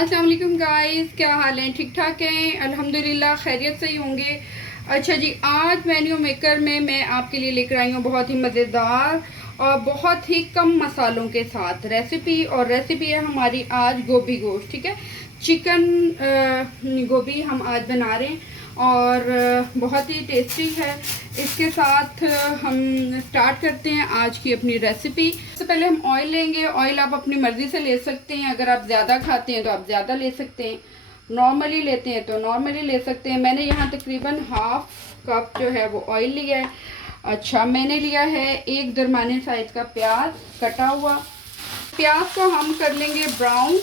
अस्सलाम वालेकुम गाइस, क्या हाल है? ठीक ठाक हैं? अल्हम्दुलिल्लाह खैरियत से ही होंगे। अच्छा जी, आज मेन्यू मेकर में मैं आपके लिए लेकर आई हूँ बहुत ही मज़ेदार और बहुत ही कम मसालों के साथ रेसिपी। और रेसिपी है हमारी आज गोभी गोश्त। ठीक है, चिकन गोभी हम आज बना रहे हैं और बहुत ही टेस्टी है। इसके साथ हम स्टार्ट करते हैं आज की अपनी रेसिपी। सबसे पहले हम ऑयल लेंगे। ऑयल आप अपनी मर्ज़ी से ले सकते हैं। अगर आप ज़्यादा खाते हैं तो आप ज़्यादा ले सकते हैं, नॉर्मली लेते हैं तो नॉर्मली ले सकते हैं। मैंने यहाँ तकरीबन हाफ कप जो है वो ऑयल लिया है। अच्छा, मैंने लिया है एक दरमियाने साइज़ का प्याज कटा हुआ। प्याज को हम कर लेंगे ब्राउन,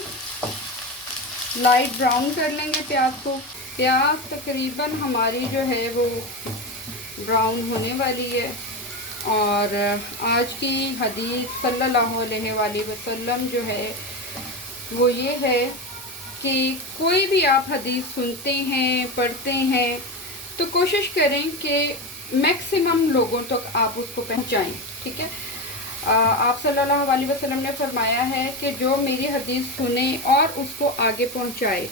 लाइट ब्राउन कर लेंगे प्याज को। प्याज तकरीबन हमारी जो है वो ब्राउन होने वाली है। और आज की हदीस सल्लल्लाहु अलैहि वसल्लम जो है वो ये है कि कोई भी आप हदीस सुनते हैं, पढ़ते हैं, तो कोशिश करें कि मैक्सिमम लोगों तक आप उसको पहुंचाएं। ठीक है, आप सल्लल्लाहु अलैहि वसल्लम ने फरमाया है कि जो मेरी हदीस सुने और उसको आगे पहुंचाए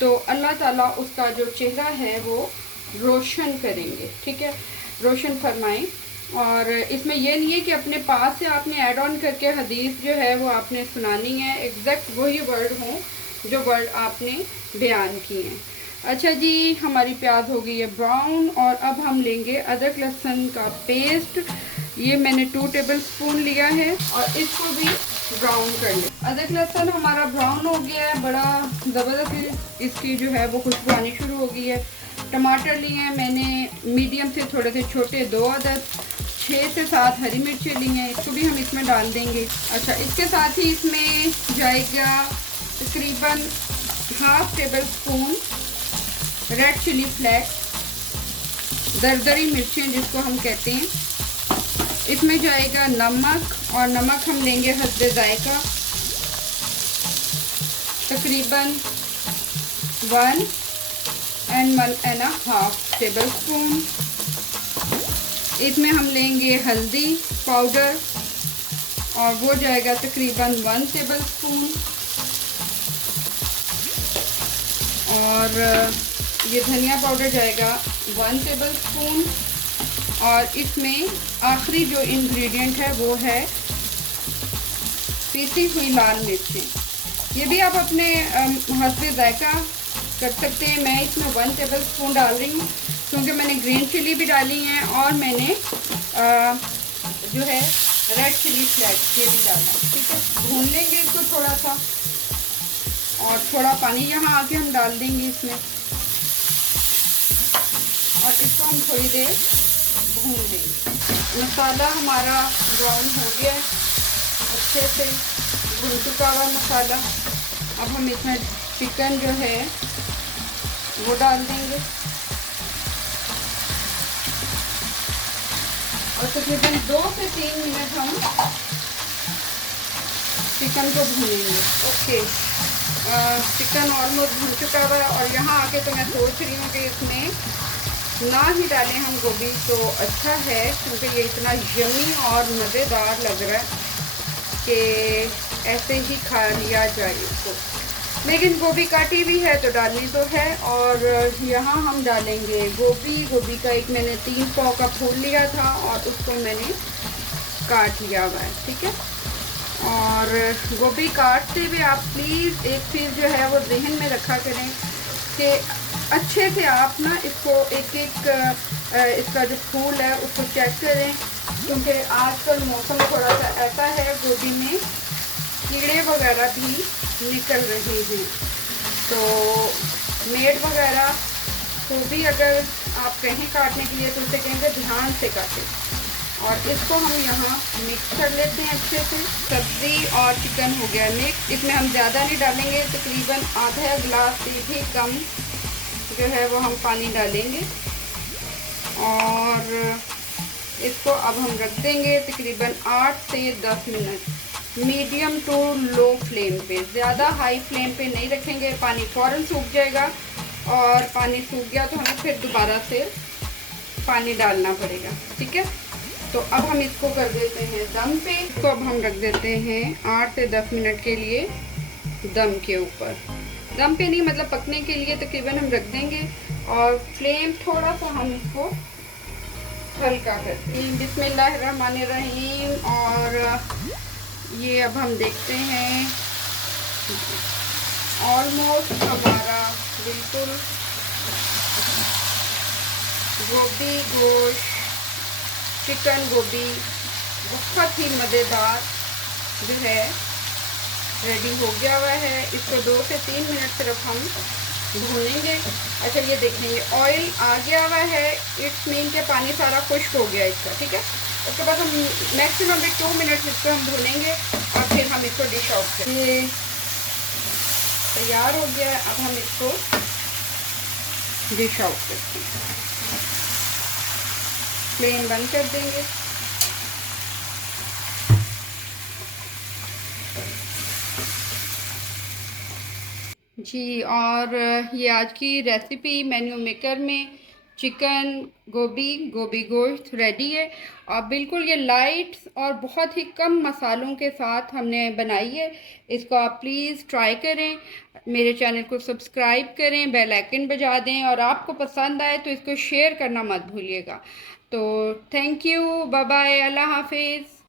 तो अल्लाह ताला उसका जो चेहरा है वो रोशन करेंगे। ठीक है, रोशन फरमाएं। और इसमें यह नहीं है कि अपने पास से आपने ऐड ऑन करके हदीस जो है वो आपने सुनानी है, एग्जैक्ट वही वर्ड हों जो वर्ड आपने बयान किए हैं। अच्छा जी, हमारी प्याज हो गई है ब्राउन और अब हम लेंगे अदरक लहसुन का पेस्ट। ये मैंने 2 टेबलस्पून लिया है और इसको भी ब्राउन कर ले। अदरक लहसुन हमारा ब्राउन हो गया है, बड़ा ज़बरदस्त इसकी जो है वो खुशबू आनी शुरू हो गई है। टमाटर लिए हैं मैंने मीडियम से थोड़े से छोटे 2 अदद, 6 से 7 हरी मिर्चें ली हैं, इसको भी हम इसमें डाल देंगे। अच्छा, इसके साथ ही इसमें जाएगा तकरीबन half tablespoon red chili flakes, दरदरी मिर्चें जिसको हम कहते हैं। इसमें जाएगा नमक, और नमक हम लेंगे हस्बे जायका, तकरीबन 1.5 टेबल स्पून। इसमें हम लेंगे हल्दी पाउडर और वो जाएगा तकरीबन 1 टेबल स्पून। और ये धनिया पाउडर जाएगा 1 टेबल स्पून। और इसमें आखिरी जो इंग्रेडिएंट है वो है पीसी हुई लाल मिर्चें। ये भी आप अपने हस्बे जायका कर सकते हैं। मैं इसमें 1 टेबल स्पून डाल रही हूँ क्योंकि मैंने ग्रीन चिली भी डाली हैं और मैंने जो है रेड चिली फ्लेक्स ये भी डाला है। ठीक है, भून लेंगे इसको थोड़ा सा और थोड़ा पानी यहाँ आके हम डाल देंगे इसमें और इसको हम थोड़ी देर भून लेंगे। मसाला हमारा ब्राउन हो गया है, अच्छे से भून चुका हुआ मसाला। अब हम इसमें चिकन जो है वो डाल देंगे और तकरीबन 2 से 3 मिनट हम चिकन को भूनेंगे। ओके, चिकन ऑलमोस्ट भून चुका हुआ है और यहाँ आके तो मैं सोच रही हूँ कि इसमें ना ही डालें हम गोभी तो अच्छा है क्योंकि ये इतना यमी और मज़ेदार लग रहा है कि ऐसे ही खा लिया जाए इसको। लेकिन गोभी काटी भी है तो डालनी तो है। और यहाँ हम डालेंगे गोभी का एक मैंने 3 पाव का फूल लिया था और उसको मैंने काट लिया हुआ है। ठीक है, और गोभी काटते हुए आप प्लीज़ एक चीज़ जो है वो जहन में रखा करें कि अच्छे से आप ना इसको एक इसका जो फूल है उसको चेक करें क्योंकि आजकल मौसम थोड़ा सा ऐसा है गोभी में कीड़े वगैरह भी निकल रहे हैं। तो मेड वगैरह को भी अगर आप कहें काटने के लिए तो उसे कहेंगे ध्यान से काटें। और इसको हम यहाँ मिक्स कर लेते हैं अच्छे से। सब्ज़ी और चिकन हो गया मिक्स। इसमें हम ज़्यादा नहीं डालेंगे, तकरीबन आधा गिलास से भी कम जो है वो हम पानी डालेंगे और इसको अब हम रख देंगे तकरीबन 8 से 10 minute medium to low flame पे। ज़्यादा हाई फ्लेम पे नहीं रखेंगे, पानी फ़ौरन सूख जाएगा और पानी सूख गया तो हमें फिर दोबारा से पानी डालना पड़ेगा। ठीक है, तो अब हम इसको कर देते हैं दम पे। इसको अब हम रख देते हैं 8 से 10 मिनट के लिए दम के ऊपर। दम पे नहीं, मतलब पकने के लिए तकरीबन हम रख देंगे। और फ्लेम थोड़ा सा हम इसको हल्का करते हैं। बिस्मिल्लाहिर्रहमानिर्रहीम। और ये अब हम देखते हैं, ऑलमोस्ट हमारा बिल्कुल गोभी गोश्त, चिकन गोभी बहुत ही मज़ेदार जो है रेडी हो गया हुआ है। इसको 2 से 3 मिनट सिर्फ हम भूनेंगे। अच्छा, ये देखेंगे ऑयल आ गया हुआ है, इट्स मीन के पानी सारा खुश्क हो गया इसका, ठीक है। उसके बाद हम मैक्सिमम 2 मिनट इसको हम भूनेंगे और फिर हम इसको डिश आउट करेंगे। ये तैयार हो गया है, अब हम इसको डिश आउट करते हैं। फ्लेम बंद कर देंगे। जी, और ये आज की रेसिपी मेन्यू मेकर में चिकन गोभी गोश्त रेडी है। और बिल्कुल ये लाइट और बहुत ही कम मसालों के साथ हमने बनाई है। इसको आप प्लीज़ ट्राई करें, मेरे चैनल को सब्सक्राइब करें, बेल आइकन बजा दें, और आपको पसंद आए तो इसको शेयर करना मत भूलिएगा। तो थैंक यू, बाय बाय, अल्लाह हाफिज़।